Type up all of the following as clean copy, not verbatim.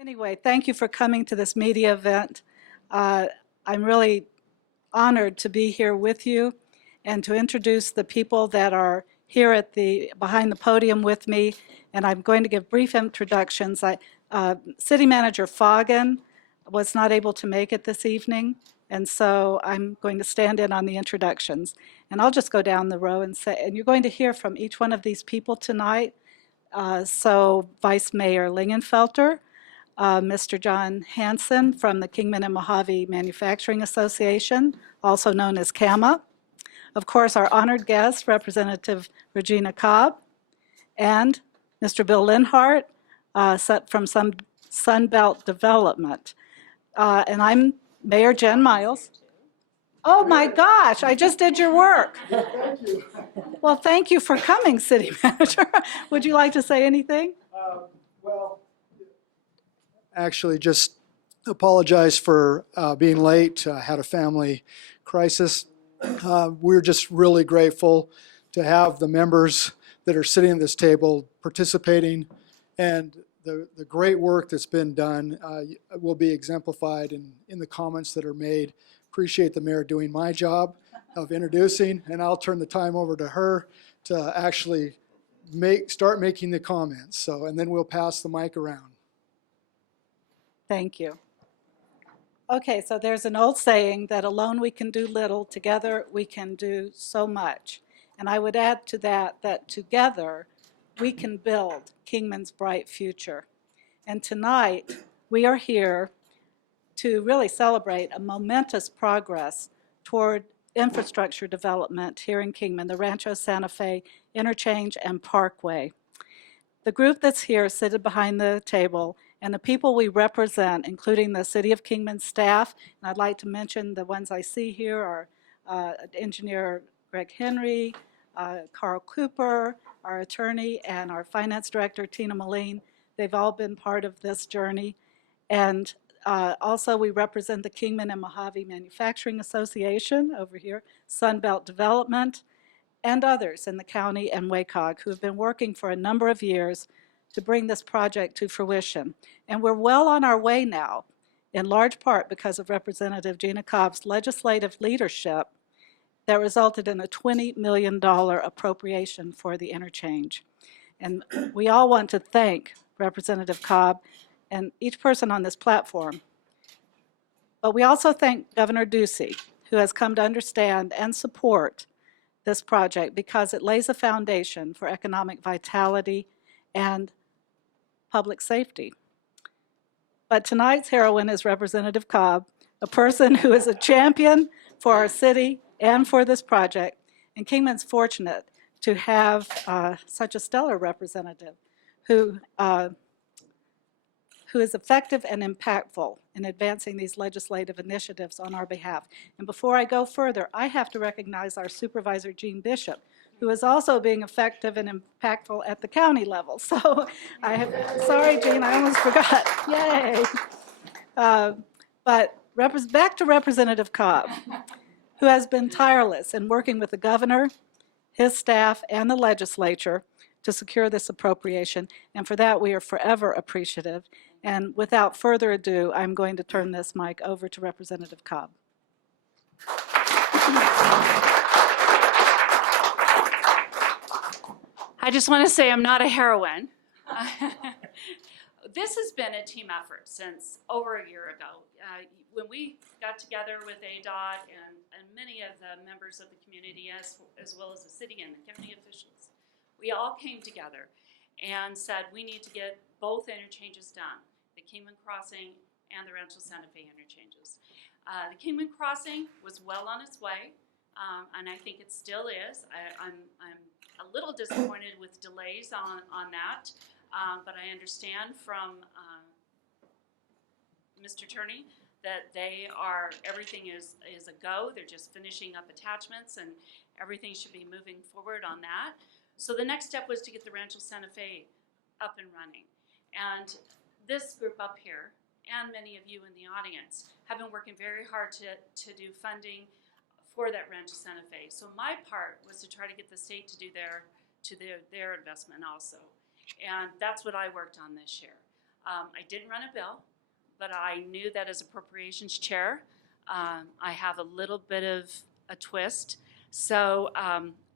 Anyway, thank you for coming to this media event. I'm really honored to be here with you and to introduce the people that are here at behind the podium with me. And I'm going to give brief introductions. City Manager Foggin was not able to make it this evening, and so I'm going to stand in on the introductions. And I'll just go down the row and say, and you're going to hear from each one of these people tonight. So Vice Mayor Lingenfelter, Mr. John Hansen from the Kingman and Mojave Manufacturing Association, also known as KAMMA. Of course, our honored guest, Representative Regina Cobb, and Mr. Bill Lenhart from Sunbelt Development. And I'm Mayor Jen Miles. Oh my gosh, I just did your work. Thank you. Well, thank you for coming, City Manager. Would you like to say anything? Well, actually, just apologize for being late. I had a family crisis. We're just really grateful to have the members that are sitting at this table participating, and the great work that's been done will be exemplified in the comments that are made. Appreciate the mayor doing my job of introducing, and I'll turn the time over to her to actually start making the comments. So, and then we'll pass the mic around. Thank you. Okay, so there's an old saying that alone we can do little, together we can do so much. And I would add to that together we can build Kingman's bright future. And tonight we are here to really celebrate a momentous progress toward infrastructure development here in Kingman, the Rancho Santa Fe Interchange and Parkway. The group that's here seated behind the table and the people we represent, including the City of Kingman staff, and I'd like to mention the ones I see here are Engineer Greg Henry, Carl Cooper, our attorney, and our finance director, Tina Moline. They've all been part of this journey. And also we represent the Kingman and Mojave Manufacturing Association over here, Sunbelt Development, and others in the county and WACOG who have been working for a number of years to bring this project to fruition. And we're well on our way now, in large part because of Representative Gina Cobb's legislative leadership that resulted in a $20 million appropriation for the interchange. And we all want to thank Representative Cobb and each person on this platform. But we also thank Governor Ducey, who has come to understand and support this project because it lays a foundation for economic vitality and public safety. But tonight's heroine is Representative Cobb, a person who is a champion for our city and for this project. And Kingman's fortunate to have such a stellar representative who is effective and impactful in advancing these legislative initiatives on our behalf. And before I go further, I have to recognize our supervisor, Gene Bishop, who is also being effective and impactful at the county level. So sorry, Gene, I almost forgot. Yay. But back to Representative Cobb, who has been tireless in working with the governor, his staff, and the legislature to secure this appropriation. And for that, we are forever appreciative. And without further ado, I'm going to turn this mic over to Representative Cobb. I just want to say I'm not a heroine. This has been a team effort since over a year ago. When we got together with ADOT and many of the members of the community, as well as the city and the county officials, we all came together and said we need to get both interchanges done, the Kingman Crossing and the Rancho Santa Fe interchanges. The Kingman Crossing was well on its way, and I think it still is. I'm a little disappointed with delays on that, but I understand from Mr. Turney that everything is a go. They're just finishing up attachments and everything should be moving forward on that. So the next step was to get the Rancho Santa Fe up and running. And this group up here, and many of you in the audience, have been working very hard to do funding for that Rancho Santa Fe. So my part was to try to get the state to do their investment also. And that's what I worked on this year. I didn't run a bill, but I knew that as appropriations chair, I have a little bit of a twist. So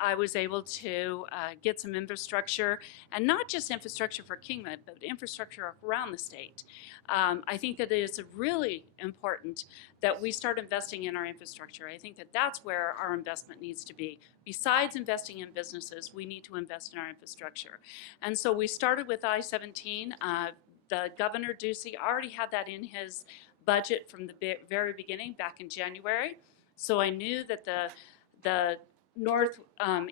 I was able to get some infrastructure, and not just infrastructure for Kingman, but infrastructure around the state. I think that it is really important that we start investing in our infrastructure. I think that that's where our investment needs to be. Besides investing in businesses, we need to invest in our infrastructure. And so we started with I-17. The Governor Ducey already had that in his budget from the very beginning back in January. So I knew that the north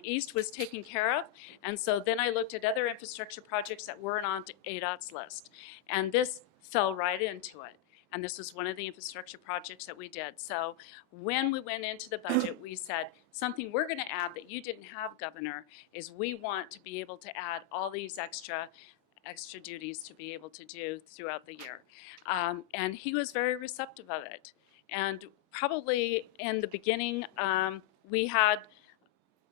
east was taken care of. And so then I looked at other infrastructure projects that weren't on ADOT's list. And this fell right into it. And this was one of the infrastructure projects that we did. So when we went into the budget, we said, something we're going to add that you didn't have, Governor, is we want to be able to add all these extra duties to be able to do throughout the year. And he was very receptive of it. And probably in the beginning, we had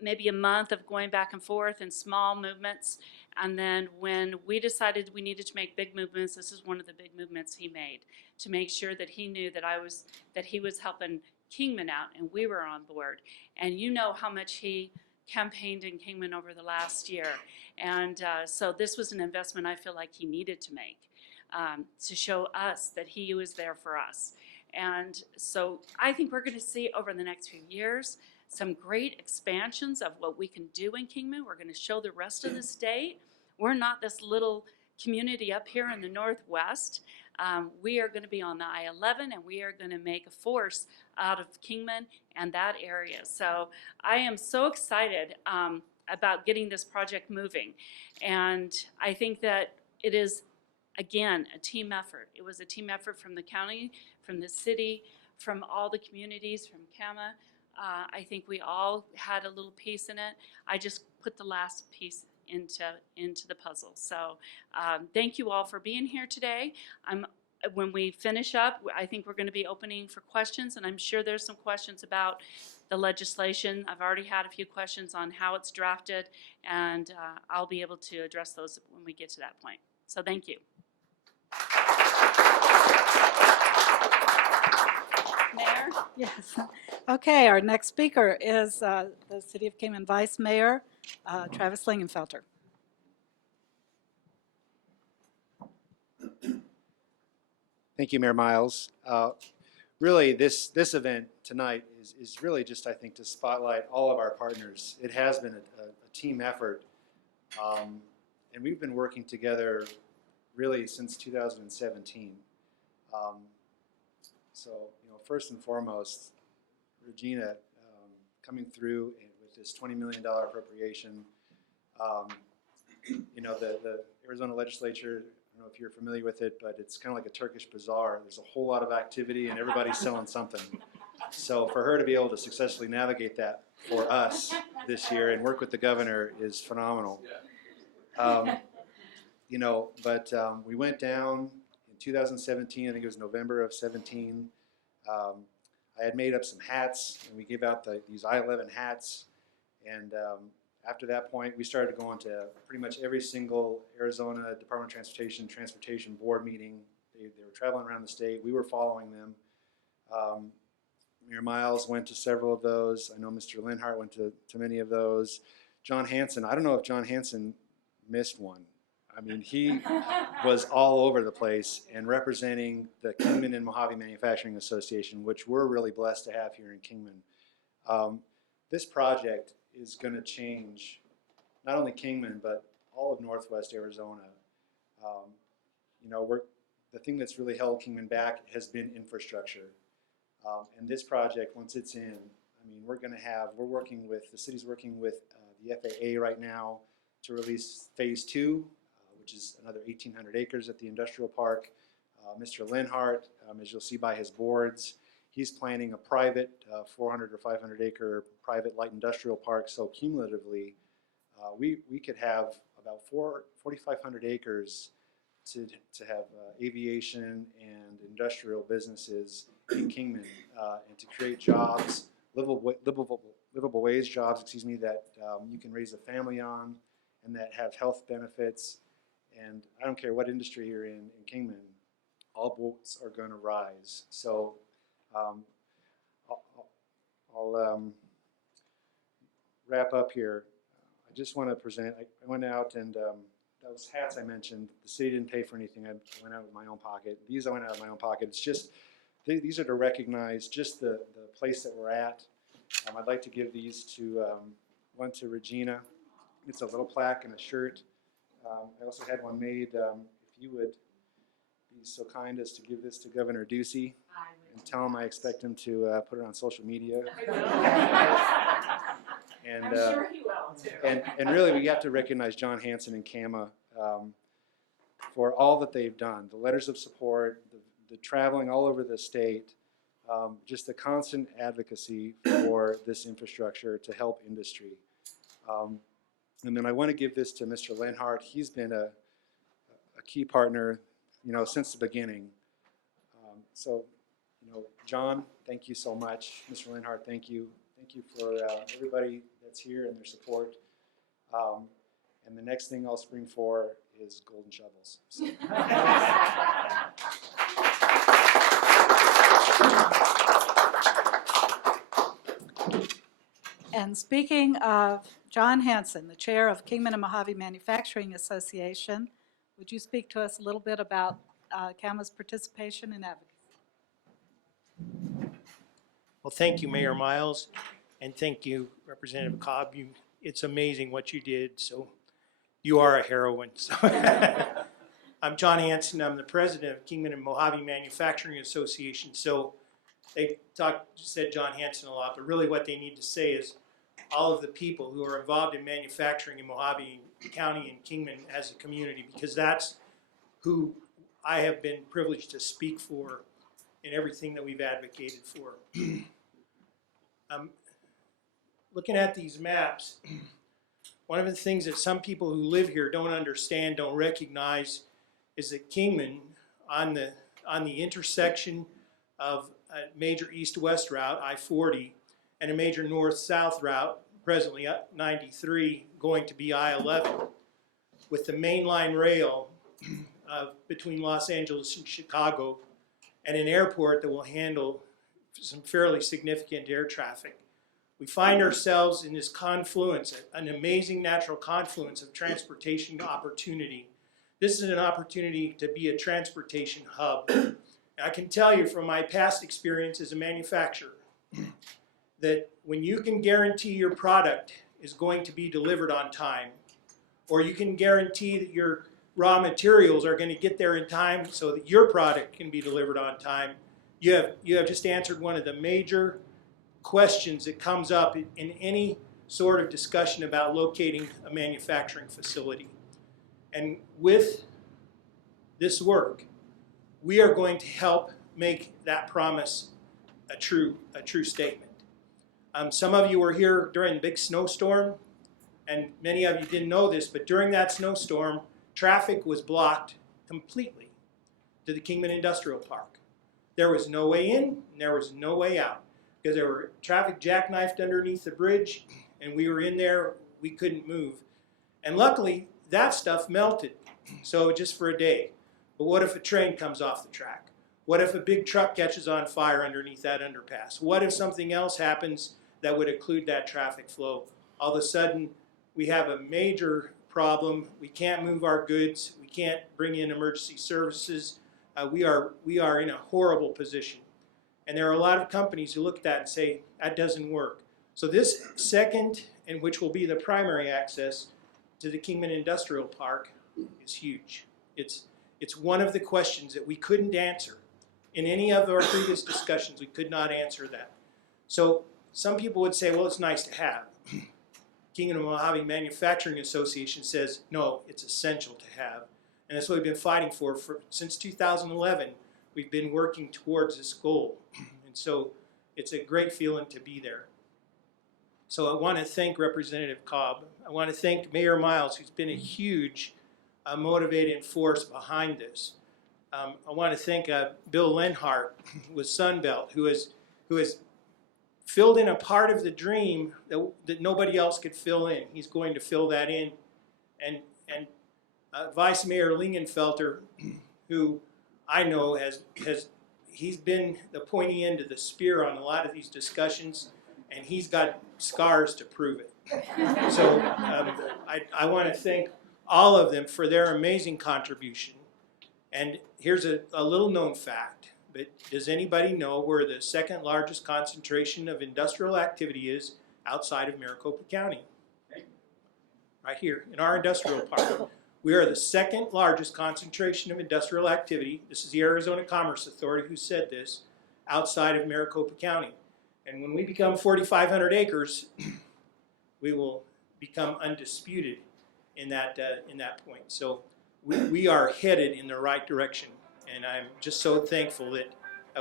maybe a month of going back and forth in small movements. And then when we decided we needed to make big movements, this is one of the big movements he made, to make sure that he knew that he was helping Kingman out and we were on board. And you know how much he campaigned in Kingman over the last year. And so this was an investment I feel like he needed to make to show us that he was there for us. And so I think we're going to see over the next few years some great expansions of what we can do in Kingman. We're going to show the rest of the state. We're not this little community up here in the Northwest. We are going to be on the I-11, and we are going to make a force out of Kingman and that area. So I am so excited about getting this project moving. And I think that it is, again, a team effort. It was a team effort from the county, from the city, from all the communities, from KAMMA. I think we all had a little piece in it. I just put the last piece into the puzzle. So thank you all for being here today. When we finish up, I think we're going to be opening for questions, and I'm sure there's some questions about the legislation. I've already had a few questions on how it's drafted, and I'll be able to address those when we get to that point. So thank you. Mayor? Yes. Okay, our next speaker is the City of Kingman Vice Mayor, Travis Lingenfelter. Thank you, Mayor Miles. Really, this event tonight is really just, I think, to spotlight all of our partners. It has been a team effort, and we've been working together really since 2017. So, first and foremost, Regina coming through with this $20 million appropriation. The Arizona legislature, I don't know if you're familiar with it, but it's kind of like a Turkish bazaar. There's a whole lot of activity and everybody's selling something. So for her to be able to successfully navigate that for us this year and work with the governor is phenomenal. We went down in 2017, I think it was November of 17. I had made up some hats, and we gave out these I-11 hats. And after that point, we started going to pretty much every single Arizona Department of Transportation Board meeting. They were traveling around the state. We were following them. Mayor Miles went to several of those. I know Mr. Lenhart went to many of those. John Hansen, I don't know if John Hansen missed one. I mean, he was all over the place and representing the Kingman and Mojave Manufacturing Association, which we're really blessed to have here in Kingman. This project is going to change not only Kingman, but all of Northwest Arizona. The thing that's really held Kingman back has been infrastructure. And this project, once it's in, I mean, the city's working with the FAA right now to release phase 2, which is another 1,800 acres at the industrial park. Mr. Lenhart, as you'll see by his boards, he's planning a private 400 or 500 acre private light industrial park. So cumulatively, we could have about 4,500 acres to have aviation and industrial businesses in Kingman and to create jobs, livable wage jobs, that you can raise a family on and that have health benefits And I don't care what industry you're in Kingman, all boats are going to rise. So I'll wrap up here. I just want to present, I went out and those hats I mentioned, the city didn't pay for anything. I went out of my own pocket. These I went out of my own pocket. It's just, these are to recognize just the place that we're at. I'd like to give these to, one to Regina. It's a little plaque and a shirt. I also had one made, if you would be so kind as to give this to Governor Ducey and tell him I expect him to put it on social media. And, I'm sure he will too. and really we have to recognize John Hansen and KAMMA for all that they've done, the letters of support, the traveling all over the state, just the constant advocacy for this infrastructure to help industry. And then I want to give this to Mr. Lenhart. He's been a key partner, you know, since the beginning. So, you know, John, thank you so much. Mr. Lenhart, thank you. Thank you for everybody that's here and their support. And the next thing I'll spring for is golden shovels. So. And speaking of John Hansen, the chair of Kingman and Mojave Manufacturing Association, would you speak to us a little bit about KAMMA's participation in advocacy? Well, thank you, Mayor Miles, and thank you, Representative Cobb. It's amazing what you did, so you are a heroine. So I'm John Hansen. I'm the president of Kingman and Mojave Manufacturing Association. So they said John Hansen a lot, but really what they need to say is all of the people who are involved in manufacturing in Mojave County and Kingman as a community, because that's who I have been privileged to speak for in everything that we've advocated for. Looking at these maps, one of the things that some people who live here don't understand, don't recognize, is that Kingman, on the intersection of a major east-west route, I-40, and a major north-south route, presently up 93, going to be I-11, with the mainline rail between Los Angeles and Chicago, and an airport that will handle some fairly significant air traffic. We find ourselves in this confluence, an amazing natural confluence of transportation opportunity. This is an opportunity to be a transportation hub. And I can tell you from my past experience as a manufacturer that when you can guarantee your product is going to be delivered on time, or you can guarantee that your raw materials are going to get there in time so that your product can be delivered on time, you have just answered one of the major questions that comes up in any sort of discussion about locating a manufacturing facility. And with this work, we are going to help make that promise a true statement. Some of you were here during the big snowstorm, and many of you didn't know this, but during that snowstorm, traffic was blocked completely to the Kingman Industrial Park. There was no way in, and there was no way out, because there were traffic jackknifed underneath the bridge, and we were in there, we couldn't move. And luckily, that stuff melted, so just for a day. But what if a train comes off the track? What if a big truck catches on fire underneath that underpass? What if something else happens that would occlude that traffic flow? All of a sudden, we have a major problem. We can't move our goods. We can't bring in emergency services. We are in a horrible position. And there are a lot of companies who look at that and say, that doesn't work. So this second, and which will be the primary access to the Kingman Industrial Park, is huge. It's one of the questions that we couldn't answer. In any of our previous discussions, we could not answer that. So some people would say, well, it's nice to have. Kingman and Mojave Manufacturing Association says, no, it's essential to have. And that's what we've been fighting for since 2011. We've been working towards this goal. And so it's a great feeling to be there. So I want to thank Representative Cobb. I want to thank Mayor Miles, who's been a huge motivating force behind this. I want to thank Bill Lenhart with Sunbelt, who has filled in a part of the dream that nobody else could fill in. He's going to fill that in. And Vice Mayor Lingenfelter, who I know he's been the pointy end of the spear on a lot of these discussions, and he's got scars to prove it. So I want to thank all of them for their amazing contribution. And here's a little known fact, but does anybody know where the second largest concentration of industrial activity is outside of Maricopa County? Right here in our industrial park. We are the second largest concentration of industrial activity. This is the Arizona Commerce Authority who said this, outside of Maricopa County. And when we become 4,500 acres, we will become undisputed in that point. So we are headed in the right direction. And I'm just so thankful that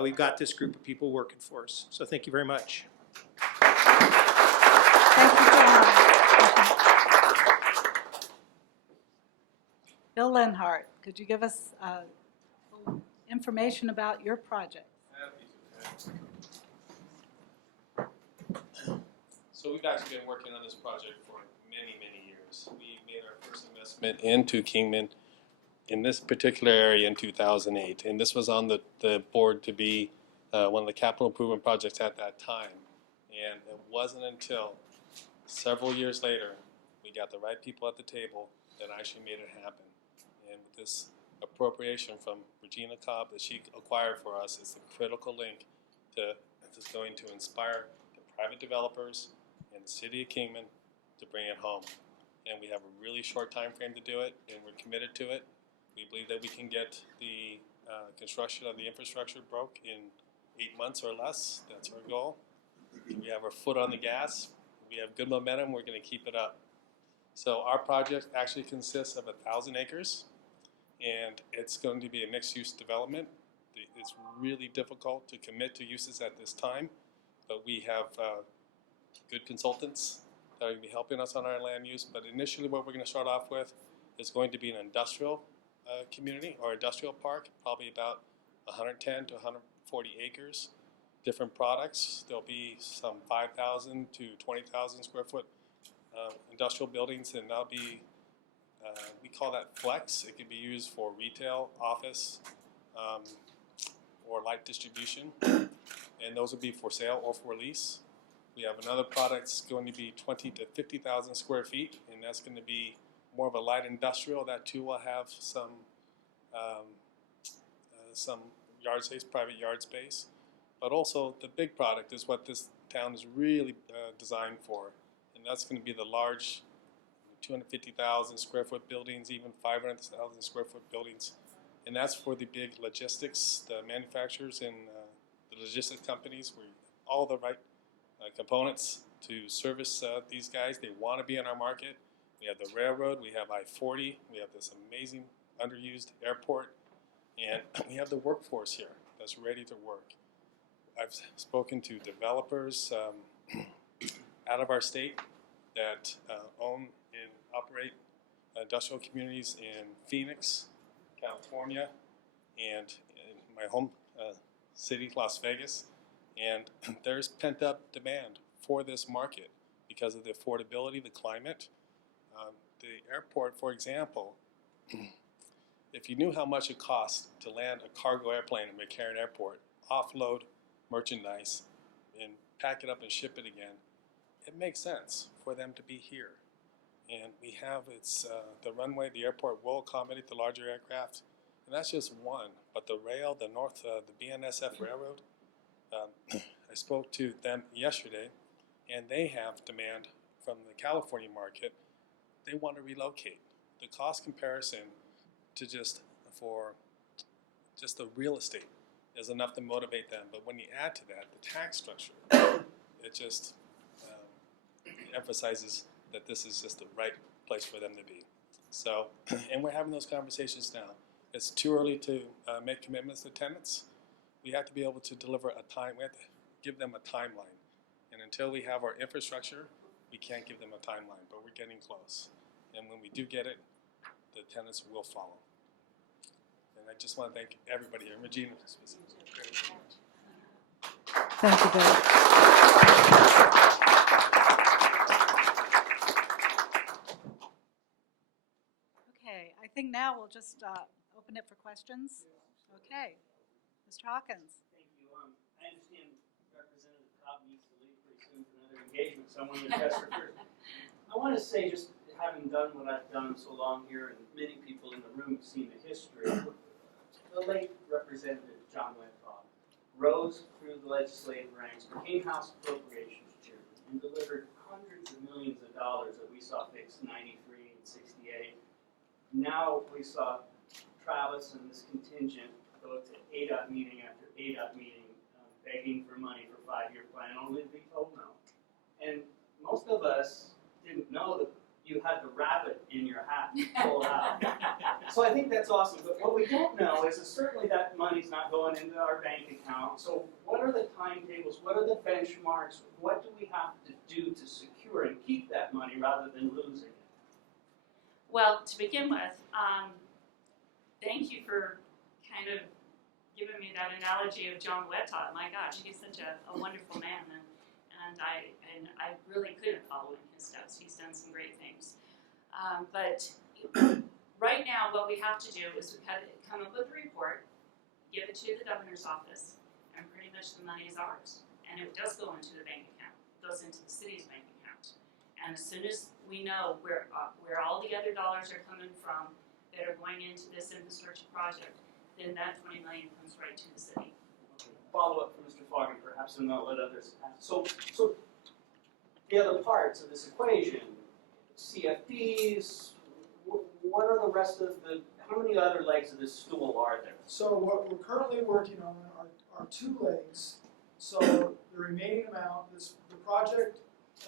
we've got this group of people working for us. So thank you very much. Thank you, John. Bill Lenhart, could you give us information about your project? So we've actually been working on this project for many, many years. We made our first investment into Kingman in this particular area in 2008. And this was on the board to be one of the capital improvement projects at that time. And it wasn't until several years later we got the right people at the table that actually made it happen. And with this appropriation from Regina Cobb that she acquired for us is the critical link that's going to inspire the private developers and the city of Kingman to bring it home. And we have a really short time frame to do it, and we're committed to it. We believe that we can get the construction of the infrastructure broke in 8 months or less. That's our goal. We have our foot on the gas. We have good momentum. We're going to keep it up. So our project actually consists of 1,000 acres, and it's going to be a mixed-use development. It's really difficult to commit to uses at this time, but we have good consultants that are going to be helping us on our land use. But initially what we're going to start off with is going to be an industrial community or industrial park, probably about 110 to 140 acres. Different products. There'll be some 5,000 to 20,000 square foot industrial buildings, and that'll be, we call that flex. It can be used for retail, office, or light distribution, and those will be for sale or for lease. We have another product that's going to be 20 to 50,000 square feet, and that's going to be more of a light industrial. That too will have some yard space, private yard space. But also the big product is what this town is really designed for, and that's going to be the large 250,000 square foot buildings, even 500,000 square foot buildings. And that's for the big logistics, the manufacturers and the logistics companies, where all the right components to service these guys. They want to be in our market. We have the railroad, we have I-40, we have this amazing underused airport, and we have the workforce here that's ready to work. I've spoken to developers out of our state that own and operate industrial communities in Phoenix, California, and in my home city, Las Vegas. And there's pent-up demand for this market because of the affordability, the climate. The airport, for example, if you knew how much it costs to land a cargo airplane at McCarran Airport, offload merchandise, and pack it up and ship it again, it makes sense for them to be here. And we have the runway, the airport will accommodate the larger aircraft, and that's just one. But the rail, the BNSF Railroad, I spoke to them yesterday, and they have demand from the California market. They want to relocate. The cost comparison to just the real estate is enough to motivate them. But when you add to that the tax structure, it just emphasizes that this is just the right place for them to be. So, and we're having those conversations now. It's too early to make commitments to tenants. We have to be able to deliver a time. We have to give them a timeline. And until we have our infrastructure, we can't give them a timeline, but we're getting close. And when we do get it, the tenants will follow. And I just want to thank everybody here. Regina specifically. Thank you, Bill. Okay, I think now we'll just open it for questions. Okay. Mr. Hawkins. Thank you. I understand Representative Cobb needs to leave pretty soon for another engagement, so I want to address her first. I want to say, just having done what I've done so long here, and many people in the room have seen the history, the late Representative John Wetcobb rose through the legislative ranks, became House Appropriations Chairman, and delivered hundreds of millions of dollars that we saw fixed 93 and 68. Now we saw Travis and this contingent go to ADOT meeting after ADOT meeting, begging for money for a 5-year plan, only to be told no. And most of us didn't know that you had the rabbit in your hat pulled out. So I think that's awesome. But what we don't know is that certainly that money's not going into our bank account. So what are the timetables? What are the benchmarks? What do we have to do to secure and keep that money rather than losing it? Well, to begin with, thank you for kind of giving me that analogy of John Wettot. My gosh, he's such a wonderful man, and I really couldn't follow in his steps. He's done some great things. But right now, what we have to do is we have to come up with a report, give it to the governor's office, and pretty much the money is ours. And it does go into the bank account. It goes into the city's bank account. And as soon as we know where all the other dollars are coming from that are going into this infrastructure project, then that $20 million comes right to the city. Okay. Follow up from Mr. Foggin, perhaps, and I'll let others ask. So the other parts of this equation, CFDs, what are the rest of the, how many other legs of this stool are there? So what we're currently working on are 2 legs. So the remaining amount, the project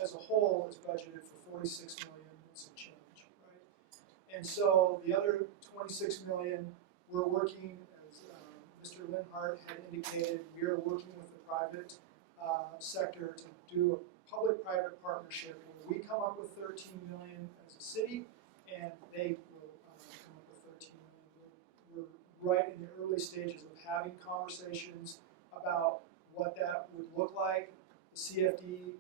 as a whole is budgeted for $46 million and some change, right? And so the other $26 million, we're working, as Mr. Lenhart had indicated, we are working with the private sector to do a public-private partnership where we come up with $13 million as a city, and they will come up with $13 million. We're right in the early stages of having conversations about what that would look like. The CFD,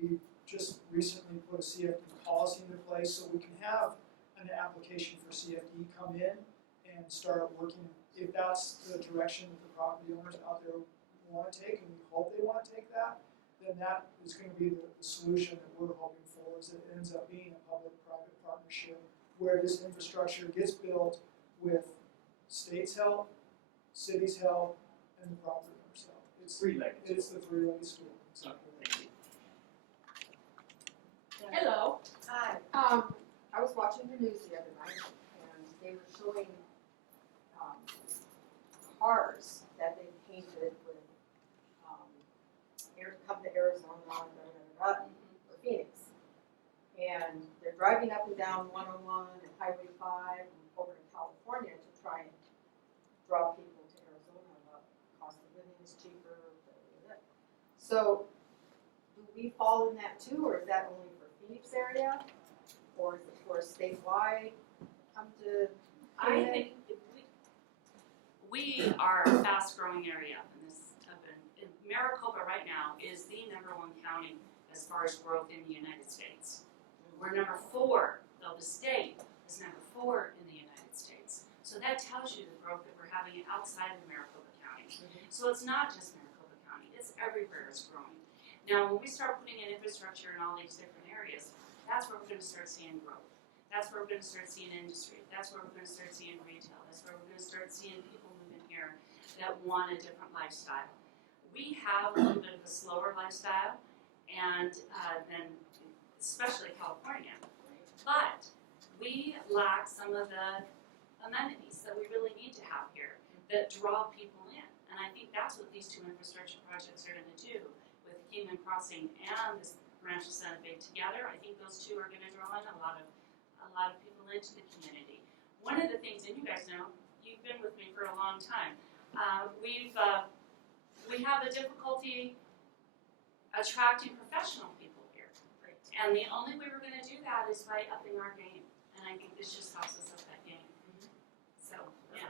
we just recently put a CFD policy into place so we can have an application for CFD come in and start working. If that's the direction that the property owners out there want to take, and we hope they want to take that, then that is going to be the solution that we're hoping for, is that it ends up being a public-private partnership where this infrastructure gets built with state's help, city's help, and the property owner's help. It's Three-legged. It's the three-legged stool. Exactly. Thank you. Hello. Hi. I was watching the news the other night, and they were showing cars that they painted with come to Arizona, or Phoenix. And they're driving up and down 101 and Highway 5 and over to California to try and draw people to Arizona. The cost of living is cheaper. So, do we fall in that too, or is that only for Phoenix area? Or is it for statewide? Come to I think we are a fast-growing area in this. In Maricopa right now is the #1 county as far as growth in the United States. We're number 4, though the state is number 4 in the United States. So that tells you the growth that we're having outside of Maricopa County. So it's not just Maricopa County, it's everywhere is growing. Now, when we start putting in infrastructure in all these different areas, that's where we're going to start seeing growth. That's where we're going to start seeing industry. That's where we're going to start seeing retail. That's where we're going to start seeing people moving here that want a different lifestyle. We have a little bit of a slower lifestyle, and than especially California. But we lack some of the amenities that we really need to have here that draw people in. And I think that's what these 2 infrastructure projects are going to do with Kingman Crossing and this Rancho Santa Fe together. I think those 2 are going to draw in a lot of people into the community. One of the things, and you guys know, you've been with me for a long time. We have a difficulty attracting professional people here. And the only way we're going to do that is by upping our game. And I think this just helps us up that game. So, yeah.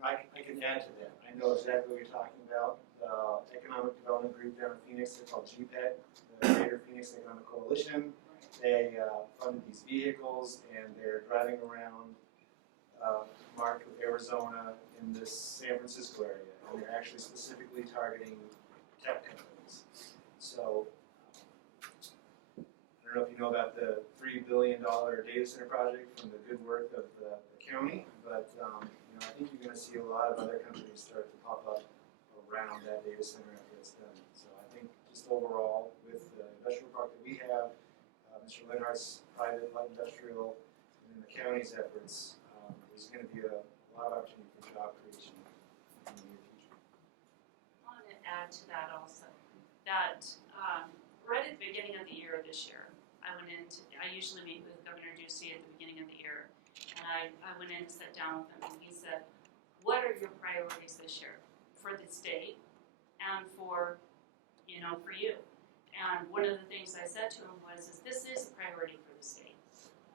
I can add to that. I know exactly what you're talking about. The Economic Development Group down in Phoenix, they're called GPEC, the Greater Phoenix Economic Coalition. they funded these vehicles, and they're driving around marked with Arizona in this San Francisco area, and they're actually specifically targeting tech companies. So I don't know if you know about the $3 billion data center project from the good work of the county, but you know, I think you're going to see a lot of other companies start to pop up around that data center after it's done. So I think just overall, with the industrial park that we have, Mr. Lenhart's private light industrial, and the county's efforts, there's going to be a lot of opportunity for job creation in the near future. I want to add to that also, that right at the beginning of the year this year, I usually meet with Governor Ducey at the beginning of the year, and I went in to sit down with him, and he said, what are your priorities this year for the state and for you? And one of the things I said to him was, this is a priority for the state.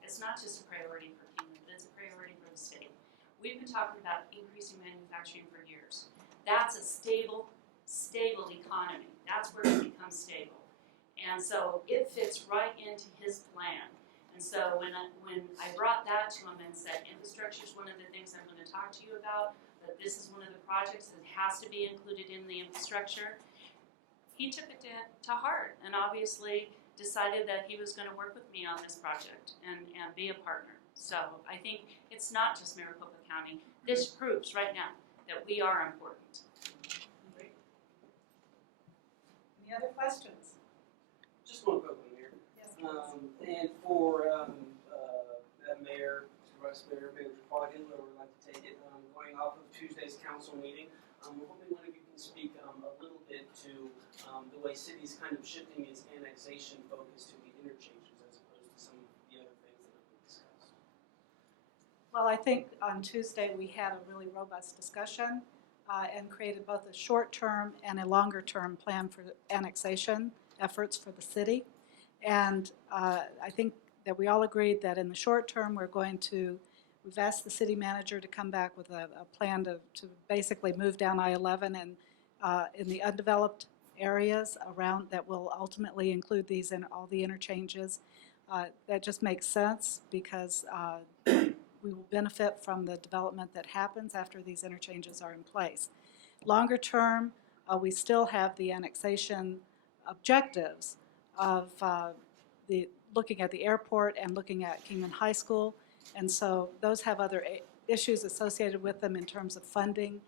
It's not just a priority for Kingman, but it's a priority for the state. We've been talking about increasing manufacturing for years. That's a stable economy. That's where it becomes stable. And so it fits right into his plan. And so when I brought that to him and said, infrastructure is one of the things I'm going to talk to you about, that this is one of the projects that has to be included in the infrastructure, he took it to heart and obviously decided that he was going to work with me on this project and be a partner. So I think it's not just Maricopa County. This proves right now that we are important. Any other questions? Just one quick one here. Yes, And for Madam Mayor, Vice Mayor, Manager Foggin, whoever would like to take it, going off of Tuesday's council meeting, we're hoping one of you can speak a little bit to the way city's kind of shifting its annexation focus to the interchanges as opposed to some of the other things that have been discussed. Well, I think on Tuesday we had a really robust discussion and created both a short-term and a longer-term plan for annexation efforts for the city. And I think that we all agreed that in the short term we've asked the city manager to come back with a plan to basically move down I-11 and in the undeveloped areas around that will ultimately include these in all the interchanges. That just makes sense because we will benefit from the development that happens after these interchanges are in place. Longer term, we still have the annexation objectives of looking at the airport and looking at Kingman High School, and so those have other issues associated with them in terms of funding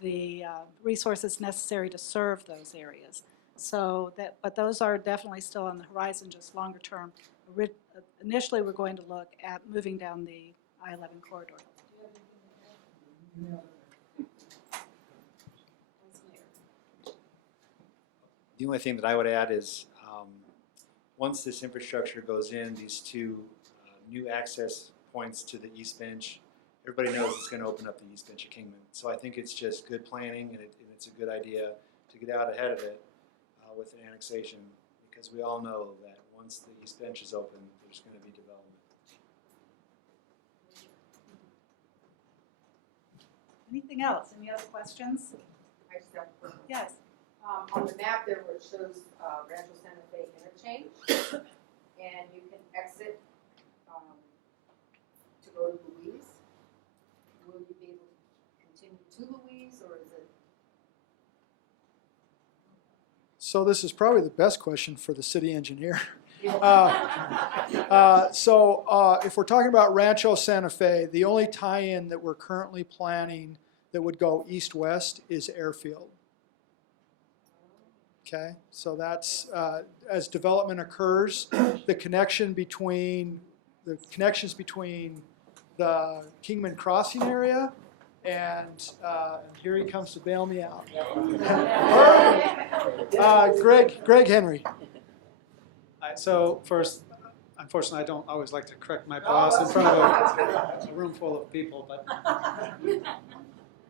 the resources necessary to serve those areas. So but those are definitely still on the horizon, just longer term. Initially, we're going to look at moving down the I-11 corridor. The only thing that I would add is once this infrastructure goes in, these two new access points to the East Bench, everybody knows it's going to open up the East Bench of Kingman. So I think it's just good planning, and it's a good idea to get out ahead of it with an annexation, because we all know that once the East Bench is open, there's going to be development. Anything else? Any other questions? I just have a quick one. Yes. On the map there where it shows Rancho Santa Fe interchange, and you can exit to go to Louise, will you be able to continue to Louise, or is it? So this is probably the best question for the city engineer. If we're talking about Rancho Santa Fe, the only tie-in that we're currently planning that would go east-west is Airfield. Okay, so that's as development occurs, the connections between the Kingman Crossing area and here he comes to bail me out. Greg Henry. So first, unfortunately, I don't always like to correct my boss in front of a room full of people, but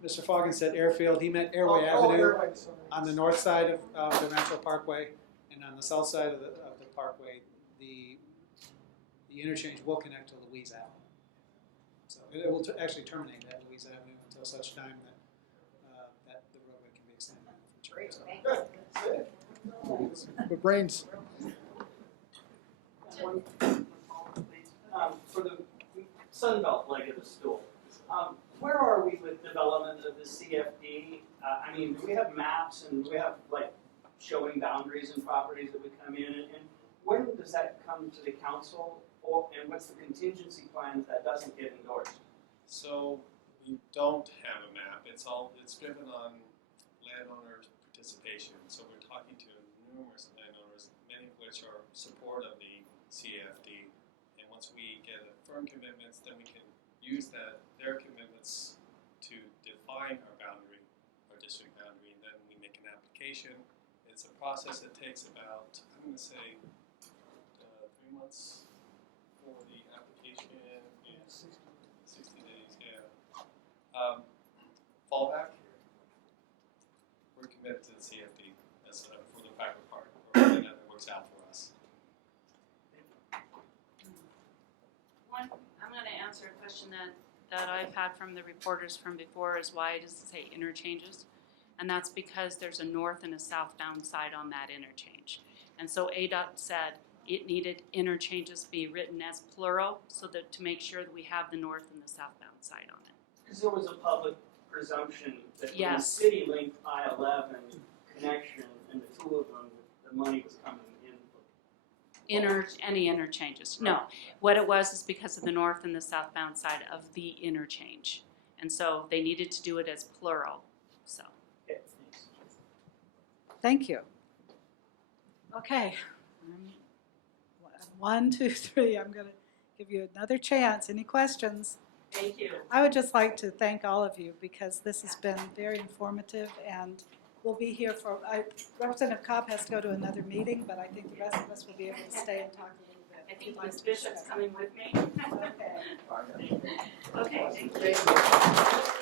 Mr. Foggin said Airfield. He meant Airway Avenue on the north side of the Rancho Parkway, and on the south side of the parkway, the interchange will connect to Louise Avenue. So it will actually terminate at Louise Avenue until such time that the roadway can be extended in the future. Great, thank you. But brains. One follow-up, please. For the Sunbelt leg of the stool, where are we with development of the CFD? I mean, do we have maps and do we have like showing boundaries and properties that would come in? And when does that come to the council? And what's the contingency plan if that doesn't get endorsed? So we don't have a map. It's driven on landowners' participation. So we're talking to numerous landowners, many of which are support of the CFD. And once we get firm commitments, then we can use their commitments to define our boundary, our district boundary, and then we make an application. It's a process that takes about, I'm going to say, 3 months for the application and 60 days, yeah. Fallback, we're committed to the CFD as for the private part, or hoping that it works out for us. I'm going to answer a question that I've had from the reporters from before is why does it say interchanges? And that's because there's a north and a southbound side on that interchange. And so ADOT said it needed interchanges be written as plural so that to make sure that we have the north and the southbound side on it. Because there was a public presumption that when the Yes. city linked I-11 connection and the two of them, the money was coming in. Any interchanges. No. What it was is because of the north and the southbound side of the interchange. And so they needed to do it as plural. So Okay, thanks. Thank you. Okay. 1, 2, 3. I'm going to give you another chance. Any questions? thank you. I would just like to thank all of you because this has been very informative and we'll be here for, Representative Cobb has to go to another meeting, but I think the rest of us will be able to stay and talk a little bit. I think Ms. Bishop's coming with me. Okay. Okay, thank you.